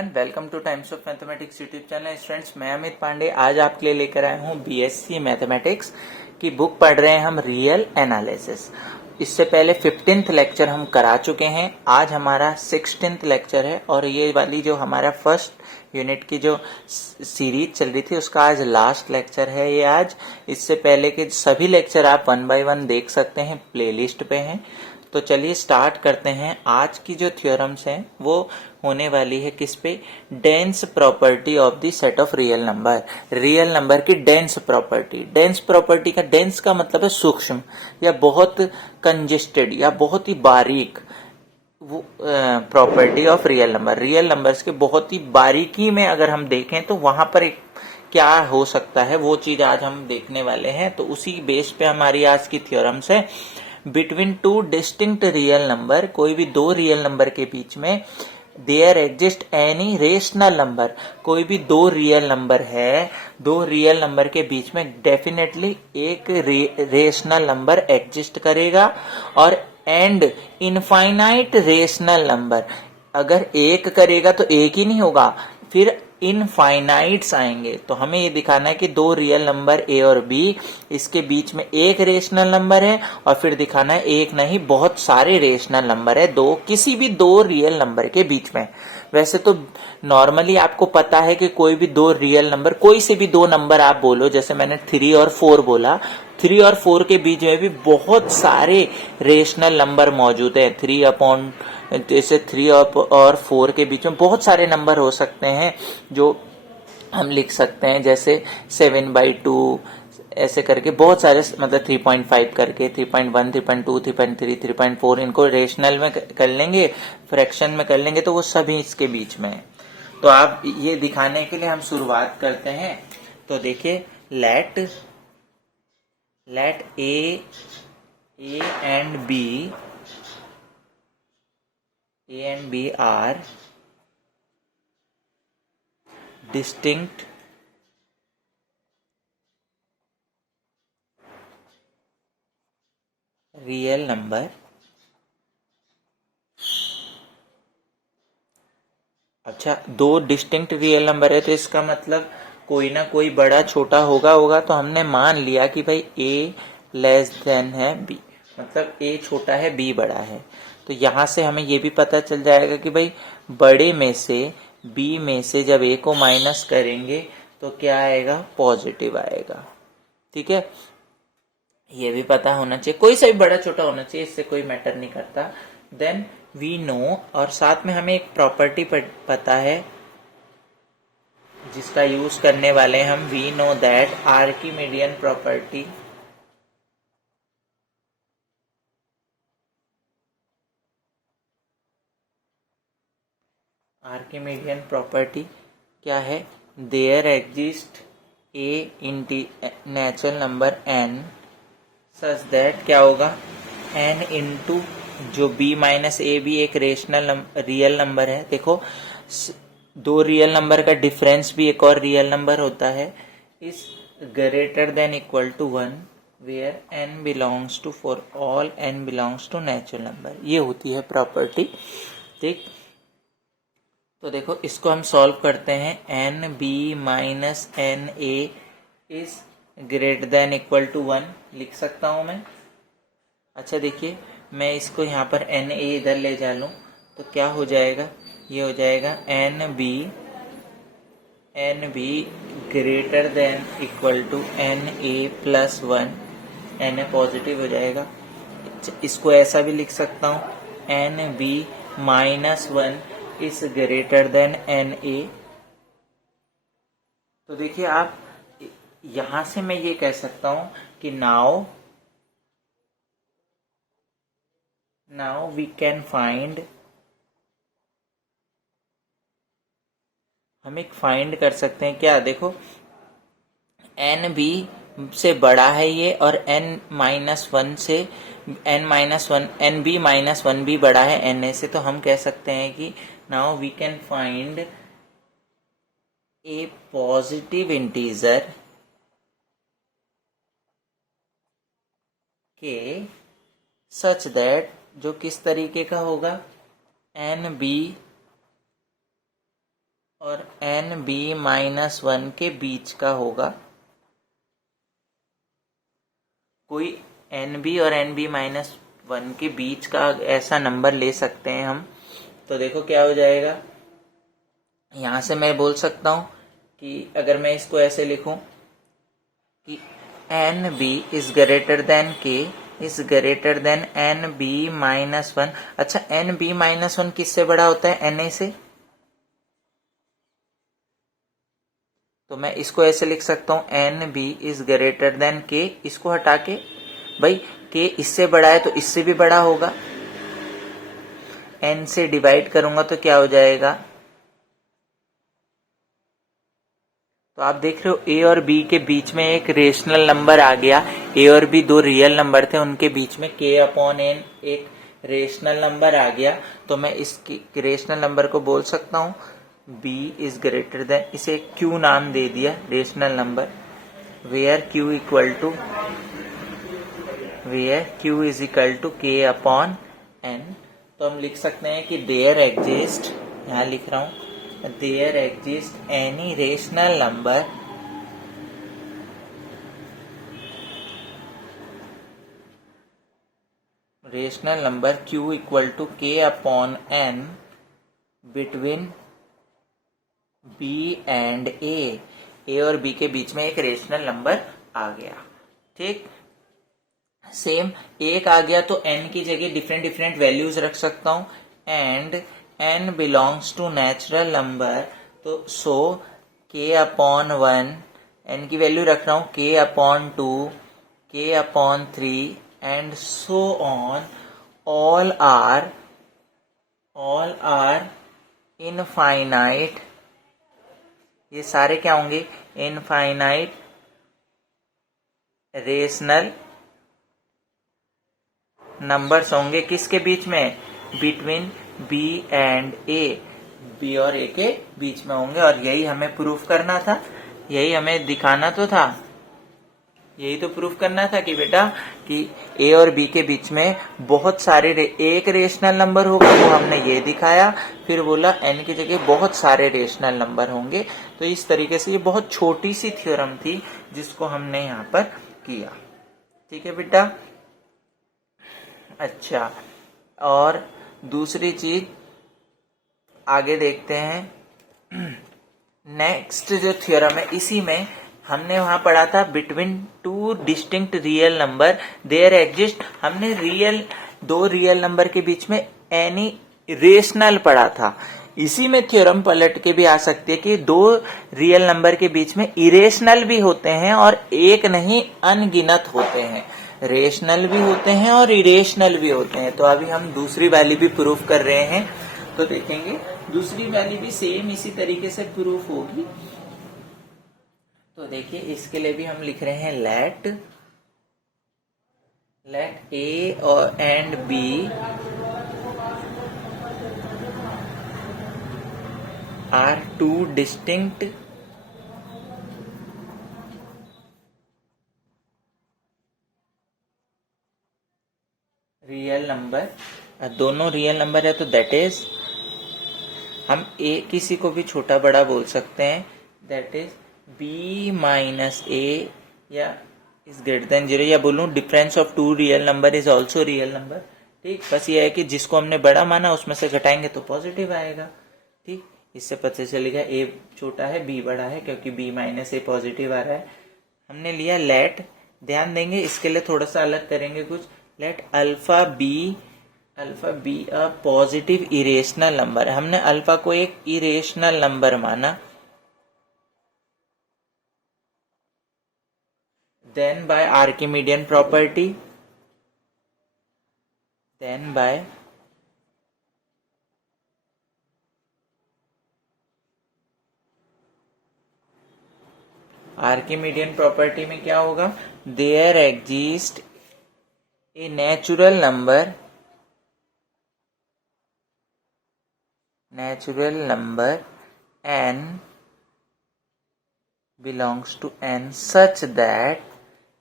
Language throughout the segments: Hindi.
Everyone, welcome two times of mathematics YouTube channel. Students, मैं अमित पांडे आज आपके लिए लेकर आया हूँ बीएससी मैथमेटिक्स की बुक। पढ़ रहे हैं हम रियल एनालिसिस। इससे पहले 15th लेक्चर हम करा चुके हैं। आज हमारा 16th लेक्चर है और ये वाली जो हमारा फर्स्ट यूनिट की जो सीरीज चल रही थी उसका आज लास्ट लेक्चर है ये आज। इससे पहले के सभी लेक्चर आप 1 by 1 देख सकते हैं, प्लेलिस्ट पे हैं। तो चलिए स्टार्ट करते हैं। आज की जो थ्योरम्स हैं वो होने वाली है किस पे? Dense property of the set of real number. Real number की डेंस प्रॉपर्टी। डेंस प्रॉपर्टी का डेंस का मतलब है सूक्ष्म या बहुत कंजेस्टेड या बहुत ही बारीक property of real number. Real numbers के बहुत ही बारीकी में अगर हम देखें तो वहां पर एक क्या हो सकता है वो चीज आज हम देखने वाले हैं। तो उसी बेस पे हमारी आज की थ्योरम्स है। Between two distinct real number, कोई भी दो रियल नंबर के बीच में there exist any rational number, कोई भी दो रियल नंबर है, दो रियल नंबर के बीच में डेफिनेटली एक रेशनल नंबर एग्जिस्ट करेगा। और एंड इनफाइनाइट रेशनल नंबर, अगर एक करेगा तो एक ही नहीं होगा, फिर इनफाइनाइट्स आएंगे। तो हमें ये दिखाना है कि दो रियल नंबर ए और बी, इसके बीच में एक रेशनल नंबर है और फिर दिखाना है एक नहीं बहुत सारे रेशनल नंबर है दो, किसी भी दो रियल नंबर के बीच में। वैसे तो नॉर्मली आपको पता है कि कोई भी दो रियल नंबर, कोई से भी दो नंबर आप बोलो, जैसे मैंने 3 और 4 बोला, 3 और 4 के बीच में भी बहुत सारे रेशनल नंबर मौजूद है। 3 अपॉन जैसे 3 और 4 के बीच में बहुत सारे नंबर हो सकते हैं जो हम लिख सकते हैं, जैसे 7/2 ऐसे करके बहुत सारे, मतलब 3.5 करके 3.1 3.2 3.3 3.4, इनको रेशनल में कर लेंगे, फ्रैक्शन में कर लेंगे तो वो सभी इसके बीच में है। तो आप ये दिखाने के लिए हम शुरुआत करते हैं। तो देखिए, let a and b are distinct real number. अच्छा, दो डिस्टिंक्ट रियल नंबर है तो इसका मतलब कोई ना कोई बड़ा छोटा होगा। तो हमने मान लिया कि भाई a लेस देन है b, मतलब a छोटा है b बड़ा है। तो यहां से हमें ये भी पता चल जाएगा कि भाई बड़े में से b में से जब a को माइनस करेंगे तो क्या आएगा? पॉजिटिव आएगा। ठीक है, ये भी पता होना चाहिए, कोई सा भी बड़ा छोटा होना चाहिए, इससे कोई मैटर नहीं करता। देन वी नो, और साथ में हमें एक प्रॉपर्टी पता है जिसका यूज करने वाले हम। We know that Archimedean property, Archimedean property क्या है? There exist a natural number n such that क्या होगा? n इंटू जो b माइनस ए भी एक रेशनल रियल नंबर है। देखो, दो रियल नंबर का डिफरेंस भी एक और रियल नंबर होता है, is greater than equal to 1 where n belongs to, for all n belongs to natural number. ये होती है प्रॉपर्टी। ठीक, तो देखो इसको हम सॉल्व करते हैं। N b minus n a is greater than equal to 1 लिख सकता हूं मैं। अच्छा देखिए, मैं इसको यहाँ पर एन ए इधर ले जा लूँ तो क्या हो जाएगा? ये हो जाएगा n b greater than equal to n a plus 1। N a positive हो जाएगा। इसको ऐसा भी लिख सकता हूँ, n b minus 1 is greater than n a. तो देखिए, आप यहां से मैं ये कह सकता हूं कि नाउ वी कैन फाइंड, हम एक फाइंड कर सकते हैं क्या? देखो, एन बी से बड़ा है ये और एन माइनस वन से, एन बी माइनस 1 भी बड़ा है एन ए से। तो हम कह सकते हैं कि now we can find a positive integer k such that, जो किस तरीके का होगा? एन बी और एन बी माइनस वन के बीच का होगा। कोई एन बी और एन बी माइनस वन के बीच का ऐसा नंबर ले सकते हैं हम। तो देखो क्या हो जाएगा, यहां से मैं बोल सकता हूं कि अगर मैं इसको ऐसे लिखूं कि n b is greater than k is greater than n b minus one. अच्छा, एन बी माइनस वन किससे बड़ा होता है? एन ए से। तो मैं इसको ऐसे लिख सकता हूं, n b is greater than k. इसको हटा के, भाई के इससे बड़ा है तो इससे भी बड़ा होगा। एन से डिवाइड करूंगा तो क्या हो जाएगा? तो आप देख रहे हो ए और बी के बीच में एक रेशनल नंबर आ गया। ए और बी दो रियल नंबर थे, उनके बीच में के अपॉन एन एक रेशनल नंबर आ गया। तो मैं इस रेशनल नंबर को बोल सकता हूं b इज ग्रेटर देन, इसे q नाम दे दिया, rational number, where q is equal to k upon n। तो हम लिख सकते हैं कि देयर एग्जिस्ट, यहां लिख रहा हूं, there exist any rational number q equal to k upon n between b and a और b के बीच में एक रेशनल नंबर आ गया। ठीक, सेम एक आ गया तो n की जगह डिफरेंट डिफरेंट वैल्यूज रख सकता हूं। And n belongs to natural number, तो so k upon one, n की वैल्यू रख रहा हूं k upon two, k upon three and so on. All are infinite, ये सारे क्या होंगे? इनफाइनाइट रेशनल नंबर्स होंगे। किसके बीच में? Between b and a, b और ए के बीच में होंगे। और यही हमें प्रूफ करना था, यही हमें दिखाना तो था, यही तो प्रूफ करना था कि बेटा कि ए और बी के बीच में बहुत सारे एक रेशनल नंबर होगा, वो हमने ये दिखाया। फिर बोला एन की जगह बहुत सारे रेशनल नंबर होंगे। तो इस तरीके से ये बहुत छोटी सी थ्योरम थी जिसको हमने यहाँ पर किया। ठीक है बेटा। अच्छा, और दूसरी चीज आगे देखते हैं। नेक्स्ट जो थ्योरम है, इसी में हमने वहां पढ़ा था between two distinct real number there exist. हमने दो रियल नंबर के बीच में एनी रेशनल पढ़ा था। इसी में थ्योरम पलट के भी आ सकती है कि दो रियल नंबर के बीच में इरेशनल भी होते हैं और एक नहीं अनगिनत होते हैं। रेशनल भी होते हैं और इरेशनल भी होते हैं। तो अभी हम दूसरी वाली भी प्रूफ कर रहे हैं, तो देखेंगे दूसरी वाली भी सेम इसी तरीके से प्रूफ होगी। तो देखिए, इसके लिए भी हम लिख रहे हैं लेट ए और and b are two distinct real number. दोनों रियल नंबर है तो दैट इज, हम ए किसी को भी छोटा बड़ा बोल सकते हैं, that is b minus a या इज ग्रेटर देन जीरो, या बोलूं difference of two real number is also real number. ठीक, बस ये है कि जिसको हमने बड़ा माना उसमें से घटाएंगे तो पॉजिटिव आएगा। ठीक, इससे पता चलेगा ए छोटा है b बड़ा है, क्योंकि b माइनस ए पॉजिटिव आ रहा है। हमने लिया लेट, ध्यान देंगे इसके लिए थोड़ा सा अलग करेंगे कुछ। Let alpha be a positive irrational number. हमने अल्फा को एक इरेशनल नंबर माना। Then by Archimedean property, Archimedean property में क्या होगा? There exists a natural number n belongs to n such that,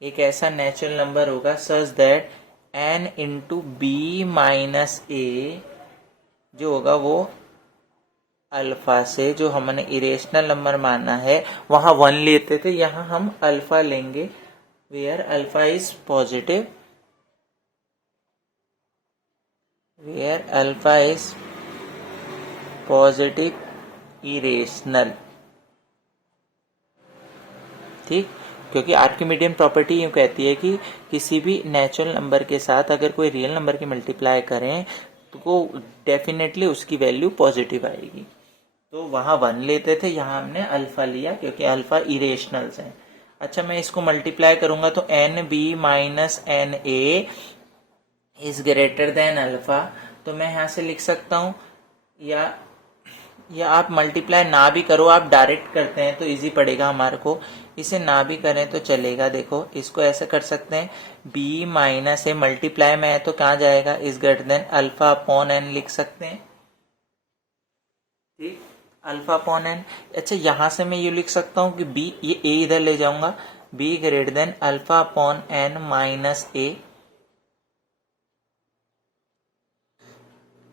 एक ऐसा नेचुरल नंबर होगा such that n into b minus a जो होगा वो अल्फा से जो हमने इरेशनल नंबर माना है वहां 1 लेते थे, यहां हम अल्फा लेंगे where alpha is positive, where alpha is positive irrational. ठीक, क्योंकि आर्किमिडियन प्रॉपर्टी यूं कहती है कि किसी भी नेचुरल नंबर के साथ अगर कोई रियल नंबर की मल्टीप्लाई करें तो वो डेफिनेटली उसकी वैल्यू पॉजिटिव आएगी। तो वहां 1 लेते थे, यहाँ हमने अल्फा लिया क्योंकि अल्फा इरेशनल्स हैं। अच्छा, मैं इसको मल्टीप्लाई करूंगा तो n b minus n a is greater than alpha, तो मैं यहां से लिख सकता हूं, या आप मल्टीप्लाई ना भी करो, आप डायरेक्ट करते हैं तो इजी पड़ेगा हमारे को, इसे ना भी करें तो चलेगा। देखो इसको ऐसे कर सकते हैं, b माइनस ए मल्टीप्लाई में है तो कहाँ जाएगा, is greater than alpha upon n लिख सकते हैं। ठीक, अल्फा अपॉन एन। अच्छा, यहां से मैं ये लिख सकता हूं कि b, ये a इधर ले जाऊंगा, b greater than alpha upon n minus a.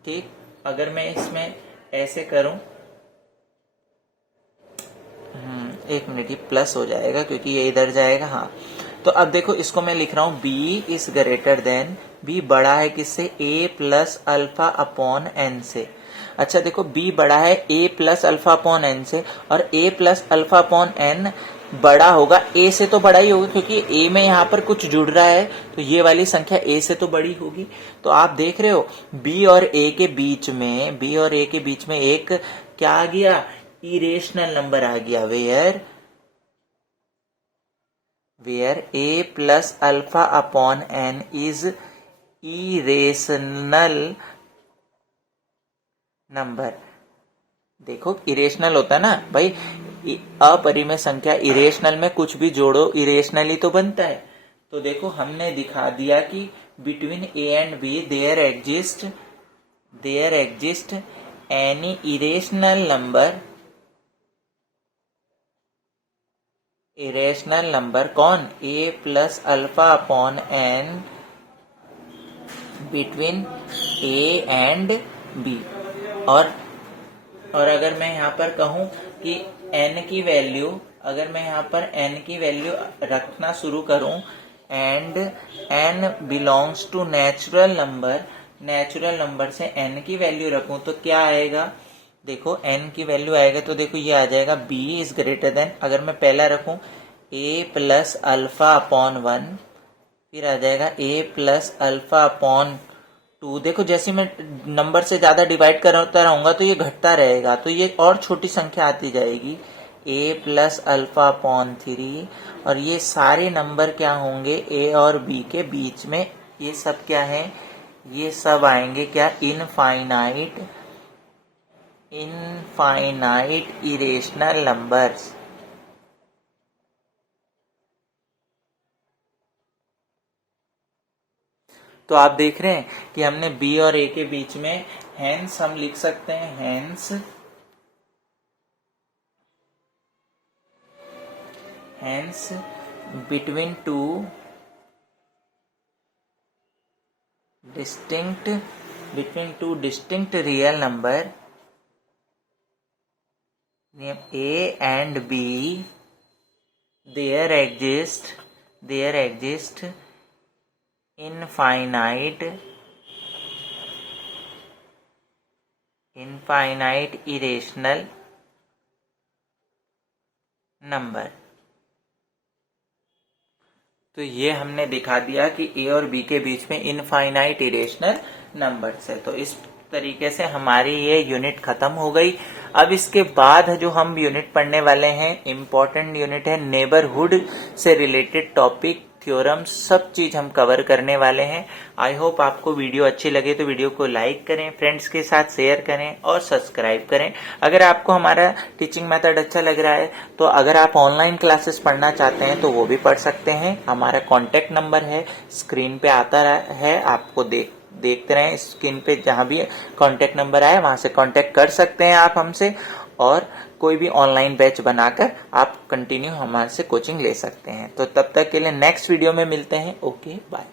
ठीक, अगर मैं इसमें ऐसे करूं, एक मिनट, ये प्लस हो जाएगा क्योंकि ये इधर जाएगा। हाँ, तो अब देखो इसको मैं लिख रहा हूं b is greater than, b बड़ा है किससे, a plus alpha upon n से। अच्छा देखो, b बड़ा है a plus alpha upon n से, और a plus alpha upon n बड़ा होगा a से, तो बड़ा ही होगा क्योंकि a में यहाँ पर कुछ जुड़ रहा है, तो ये वाली संख्या a से तो बड़ी होगी। तो आप देख रहे हो b और a के बीच में, b और a के बीच में एक क्या आ गया, इरेशनल नंबर आ गया, where a plus alpha upon n is irrational number. देखो इरेशनल होता है ना भाई, अपरिमेय संख्या इरेशनल में कुछ भी जोड़ो इरेशनल ही तो बनता है। तो देखो हमने दिखा दिया कि between a and b there exist any irrational number कौन, a plus alpha upon n between a and b। और अगर मैं यहाँ पर कहूं कि n की वैल्यू, अगर मैं यहाँ पर n की वैल्यू रखना शुरू करूं and n belongs to natural number से n की वैल्यू रखूं तो क्या आएगा, देखो n की वैल्यू आएगा तो देखो ये आ जाएगा b इज ग्रेटर देन, अगर मैं पहला रखूं a प्लस अल्फा अपॉन 1, फिर आ जाएगा a प्लस अल्फा अपॉन 2। देखो जैसे मैं नंबर से ज्यादा डिवाइड करता रहूंगा तो ये घटता रहेगा, तो ये और छोटी संख्या आती जाएगी, a प्लस अल्फा अपॉन 3, और ये सारे नंबर क्या होंगे a और b के बीच में, ये सब क्या है, ये सब आएंगे क्या, इनफाइनाइट इरेशनल नंबर्स। तो आप देख रहे हैं कि हमने b और a के बीच में, हेंस हम लिख सकते हैं, hence between two distinct real number a and b, there exist infinite irrational number. तो ये हमने दिखा दिया कि a और b के बीच में इनफाइनाइट इरेशनल नंबर्स है। तो इस तरीके से हमारी ये यूनिट खत्म हो गई। अब इसके बाद जो हम यूनिट पढ़ने वाले हैं, इम्पोर्टेंट यूनिट है, नेबरहुड से रिलेटेड टॉपिक, थ्योरम्स, सब चीज हम कवर करने वाले हैं। आई होप आपको वीडियो अच्छी लगे तो वीडियो को लाइक करें, फ्रेंड्स के साथ शेयर करें और सब्सक्राइब करें। अगर आपको हमारा टीचिंग मेथड अच्छा लग रहा है तो अगर आप ऑनलाइन क्लासेस पढ़ना चाहते हैं तो वो भी पढ़ सकते हैं। हमारा कॉन्टेक्ट नंबर है, स्क्रीन पे आता है, आपको देखते रहें स्क्रीन पे, जहां भी कॉन्टेक्ट नंबर आए वहां से कॉन्टेक्ट कर सकते हैं आप हमसे, और कोई भी ऑनलाइन बैच बनाकर आप कंटिन्यू हमारे से कोचिंग ले सकते हैं। तो तब तक के लिए नेक्स्ट वीडियो में मिलते हैं। Okay, bye.